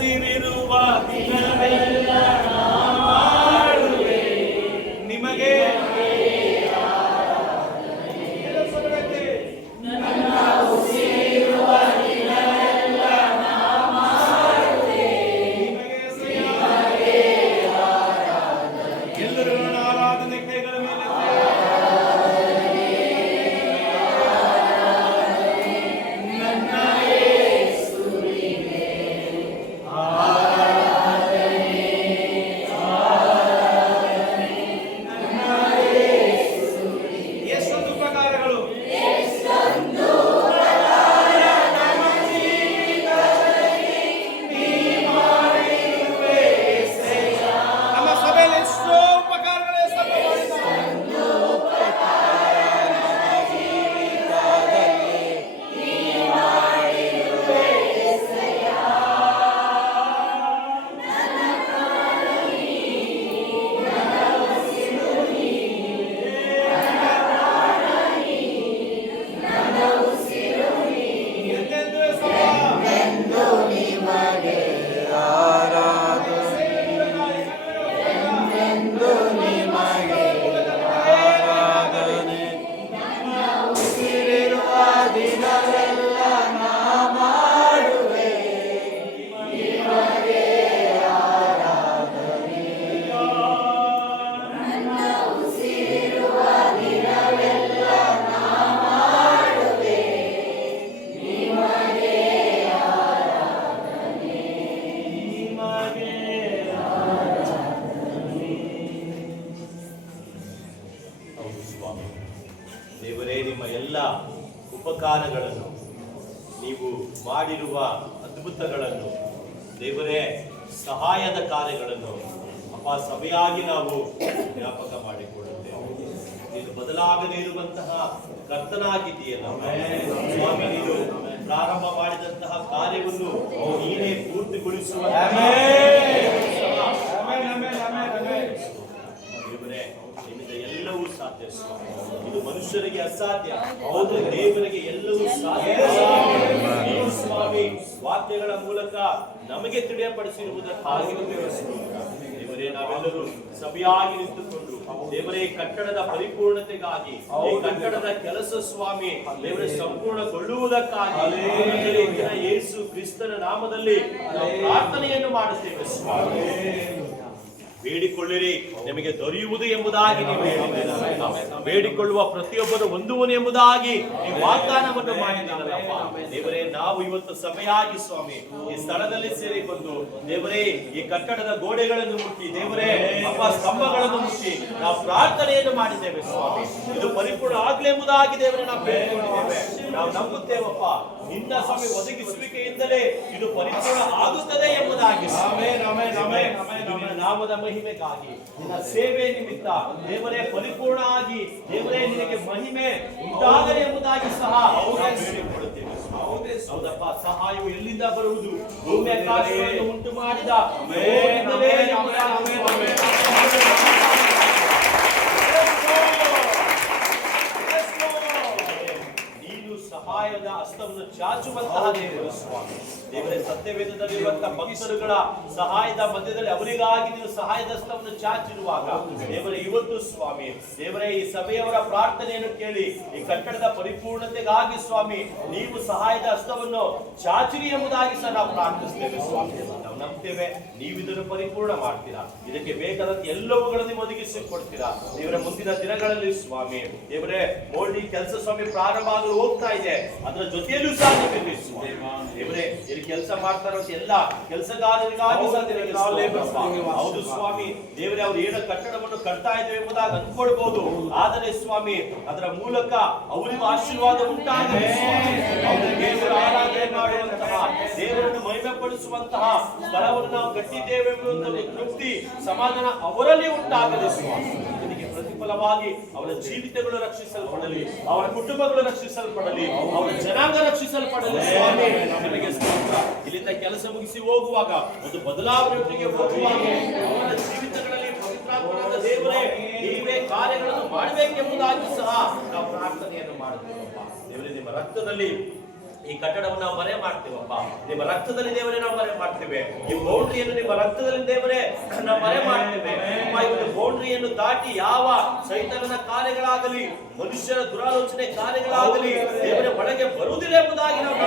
ಉಸಿರಿರುವ ದಿನವೆಲ್ಲ ಮಾಡುವೆ ನಿಮಗೆ. ದೇವರೇ, ನಿಮ್ಮ ಎಲ್ಲ ಉಪಕಾರಗಳನ್ನು, ನೀವು ಮಾಡಿರುವ ಅದ್ಭುತಗಳನ್ನು, ದೇವರೇ ಸಹಾಯದ ಕಾರ್ಯಗಳನ್ನು ಅಪ್ಪ ಸಭೆಯಾಗಿ ನಾವು ಜ್ಞಾಪಕ ಮಾಡಿಕೊಳ್ಳುತ್ತೇವೆ. ನೀನು ಬದಲಾಗದೇ ಇರುವಂತಹ ಕರ್ತನಾಗಿದೆಯಲ್ಲ ಸ್ವಾಮಿ. ನೀನು ಪ್ರಾರಂಭ ಮಾಡಿದಂತಹ ಕಾರ್ಯವನ್ನು ನೀನೇ ಪೂರ್ತಿಗೊಳಿಸುವ ದೇವರೇ, ನಿಮ್ಮಿಂದ ಎಲ್ಲವೂ ಸಾಧ್ಯ ಸ್ವಾಮಿ. ಇದು ಮನುಷ್ಯರಿಗೆ ಅಸಾಧ್ಯ, ಹೌದು ದೇವರಿಗೆ ಎಲ್ಲವೂ ಸಾಧ್ಯ. ನೀವು ಸ್ವಾಮಿ ವಾಕ್ಯಗಳ ಮೂಲಕ ನಮಗೆ ತಿಳಿಯಪಡಿಸಿರುವುದಕ್ಕಾಗಿ ದೇವರೇ, ನಾವೆಲ್ಲರೂ ಸಭೆಯಾಗಿ ನಿಂತುಕೊಂಡು ದೇವರೇ ಕಟ್ಟಡದ ಪರಿಪೂರ್ಣತೆಗಾಗಿ, ಈ ಕಟ್ಟಡದ ಕೆಲಸ ಸ್ವಾಮಿ ದೇವರೇ ಸಂಪೂರ್ಣಗೊಳ್ಳುವುದಕ್ಕಾಗಿ ಯೇಸು ಕ್ರಿಸ್ತನ ನಾಮದಲ್ಲಿ ಪ್ರಾರ್ಥನೆಯನ್ನು ಮಾಡುತ್ತೇವೆ ಸ್ವಾಮಿ. ಬೇಡಿಕೊಳ್ಳಿರಿ ನಿಮಗೆ ದೊರೆಯುವುದು ಎಂಬುದಾಗಿ ನೀವು ಹೇಳಿದ್ದೀರಿ. ಬೇಡಿಕೊಳ್ಳುವ ಪ್ರತಿಯೊಬ್ಬರು ಹೊಂದುವನು ಎಂಬುದಾಗಿ ನೀವು ವಾಗ್ದಾನವನ್ನು ಮಾಡಿದ್ದೀರಲ್ಲಪ್ಪ ದೇವರೇ. ನಾವು ಇವತ್ತು ಸಭೆಯಾಗಿ ಸ್ವಾಮಿ ಈ ಸ್ಥಳದಲ್ಲಿ ಸೇರಿಕೊಂಡು ದೇವರೇ ಈ ಕಟ್ಟಡದ ಗೋಡೆಗಳನ್ನು ಮುಟ್ಟಿ ದೇವರೇ ಅಪ್ಪ ಸ್ತಂಭಗಳನ್ನು ಮುಟ್ಟಿ ನಾವು ಪ್ರಾರ್ಥನೆಯನ್ನು ಮಾಡಿದ್ದೇವೆ ಸ್ವಾಮಿ. ಇದು ಪರಿಪೂರ್ಣ ಆಗ್ಲಿ ಎಂಬುದಾಗಿ ದೇವರೇ ನಾವು ಬೇಡಿಕೊಂಡಿದ್ದೇವೆ. ನಾವು ನಂಬುತ್ತೇವಪ್ಪ, ನಿನ್ನ ಸ್ವಾಮಿ ಒದಗಿಸುವಿಕೆಯಿಂದಲೇ ಇದು ಪರಿಪೂರ್ಣ ಆಗುತ್ತದೆ ಎಂಬುದಾಗಿ ನಾಮದ ಮಹಿಮೆಗಾಗಿ, ನಿನ್ನ ಸೇವೆ ನಿಮಿತ್ತ ದೇವರೇ ಪರಿಪೂರ್ಣ ಆಗಿ ದೇವರೇ ನಿನಗೆ ಮಹಿಮೆ ಉಂಟಾಗಲಿ ಎಂಬುದಾಗಿ ಸಹ ಬೇಡಿಕೊಳ್ಳುತ್ತೇವೆ. ಹೌದಪ್ಪ, ಸಹಾಯವು ಎಲ್ಲಿಂದ ಬರುವುದು? ಭೂಮಿ ಆಕಾಶವನ್ನು ಉಂಟು ಮಾಡಿದ ಸಹಾಯದ ಹಸ್ತವನ್ನು ಚಾಚುವಂತಹ ದೇವರು ಸ್ವಾಮಿ. ದೇವರೇ, ಸತ್ಯವೇದದಲ್ಲಿರುವಂತಹ ಭಕ್ತರುಗಳ ಸಹಾಯದ ಮಧ್ಯದಲ್ಲಿ ಅವರಿಗಾಗಿ ನೀವು ಸಹಾಯದ ಹಸ್ತವನ್ನು ಚಾಚಿರುವಾಗ ದೇವರೇ ಇವತ್ತು ಸ್ವಾಮಿ ದೇವರೇ ಈ ಸಭೆಯವರ ಪ್ರಾರ್ಥನೆಯನ್ನು ಕೇಳಿ ಈ ಕಟ್ಟಡದ ಪರಿಪೂರ್ಣತೆಗಾಗಿ ಸ್ವಾಮಿ ನೀವು ಸಹಾಯದ ಹಸ್ತವನ್ನು ಚಾಚಿರಿ ಎಂಬುದಾಗಿ ಸಹ ನಾವು ಪ್ರಾರ್ಥಿಸ್ತೇವೆ ಸ್ವಾಮಿ. ನಾವು ನಂಬ್ತೇವೆ ನೀವು ಇದನ್ನು ಪರಿಪೂರ್ಣ ಮಾಡ್ತೀರಾ. ಇದಕ್ಕೆ ಬೇಕಾದಂತ ಎಲ್ಲವುಗಳನ್ನು ಒದಗಿಸಿ ಕೊಡ್ತೀರಾ ದೇವರ. ಮುಂದಿನ ದಿನಗಳಲ್ಲಿ ಸ್ವಾಮಿ ದೇವರೇ ಮೋಲ್ಡಿಂಗ್ ಕೆಲಸ ಸ್ವಾಮಿ ಪ್ರಾರಂಭ ಆಗಲು ಹೋಗ್ತಾ ಇದೆ, ಅದರ ಜೊತೆಯಲ್ಲೂ ಸಹ ದೇವರೇ ಇಲ್ಲಿ ಕೆಲಸ ಮಾಡ್ತಾ ಇರೋ ಎಲ್ಲ ಕೆಲಸಗಾರರಿಗಾಗಿ ಹೌದು ಸ್ವಾಮಿ ದೇವರೇ, ಅವರು ಏನೋ ಕಟ್ಟಡವನ್ನು ಕಟ್ತಾ ಇದ್ದೇವೆ ಎಂಬುದಾಗಿ ಅಂದ್ಕೊಳ್ಬಹುದು. ಆದರೆ ಸ್ವಾಮಿ ಅದರ ಮೂಲಕ ಅವರಿಗೂ ಆಶೀರ್ವಾದ ಉಂಟಾಗಲಿ. ದೇವರ ಆರಾಧನೆ ಮಾಡುವಂತಹ ದೇವರನ್ನು ಮಹಿಮೆ ಪಡಿಸುವಂತಹ ಸ್ಥಳವನ್ನು ನಾವು ಕಟ್ಟಿದ್ದೇವೆ ಎಂಬುದನ್ನು ತೃಪ್ತಿ ಸಮಾಧಾನ ಅವರಲ್ಲಿ ಉಂಟಾಗಲಿ ಸ್ವಾಮಿ. ಪ್ರತಿಫಲವಾಗಿ ಅವರ ಜೀವಿತಗಳು ರಕ್ಷಿಸಲ್ಪಡಲಿ, ಅವರ ಕುಟುಂಬಗಳು ರಕ್ಷಿಸಲ್ಪಡಲಿ, ಅವರ ಜನಾಂಗ ರಕ್ಷಿಸಲ್ಪಡಲಿ ಸ್ವಾಮಿ. ಇಲ್ಲಿಂದ ಕೆಲಸ ಮುಗಿಸಿ ಹೋಗುವಾಗ ಒಂದು ಬದಲಾವಣೆಯೊಂದಿಗೆ ಹೋಗುವಾಗ ಅವರ ಜೀವಿತಗಳಲ್ಲಿ ಪವಿತ್ರಾತ್ಮನಾದ ದೇವರೇ ನೀವೇ ಕಾರ್ಯಗಳನ್ನು ಮಾಡಬೇಕೆಂಬುದಾಗಿ ಸಹ ನಾವು ಪ್ರಾರ್ಥನೆಯನ್ನು ಮಾಡುತ್ತೇವೆ. ದೇವರೇ, ನಿಮ್ಮ ರಕ್ತದಲ್ಲಿ ಈ ಕಟ್ಟಡವನ್ನು ನಾವು ಮರೆ ಮಾಡ್ತೀವಪ್ಪ. ನಿಮ್ಮ ರಕ್ತದಲ್ಲಿ ದೇವರೇ ನಾವು ಮರೆ ಮಾಡ್ತೇವೆ. ಈ ಬೌಂಡ್ರಿಯನ್ನು ನಿಮ್ಮ ರಕ್ತದಲ್ಲಿ ದೇವರೇ ನಾವು ಮರೆ ಮಾಡ್ತೇವೆ. ಈ ಬೌಂಡ್ರಿಯನ್ನು ದಾಟಿ ಯಾವ ಸೈತಾನನ ಕಾರ್ಯಗಳಾಗಲಿ ಮನುಷ್ಯರ ದುರಾಲೋಚನೆ ಕಾರ್ಯಗಳಾಗಲಿ ದೇವರೇ ಒಳಗೆ ಬರುವುದಿಲ್ಲ ಎಂಬುದಾಗಿ ನಾವು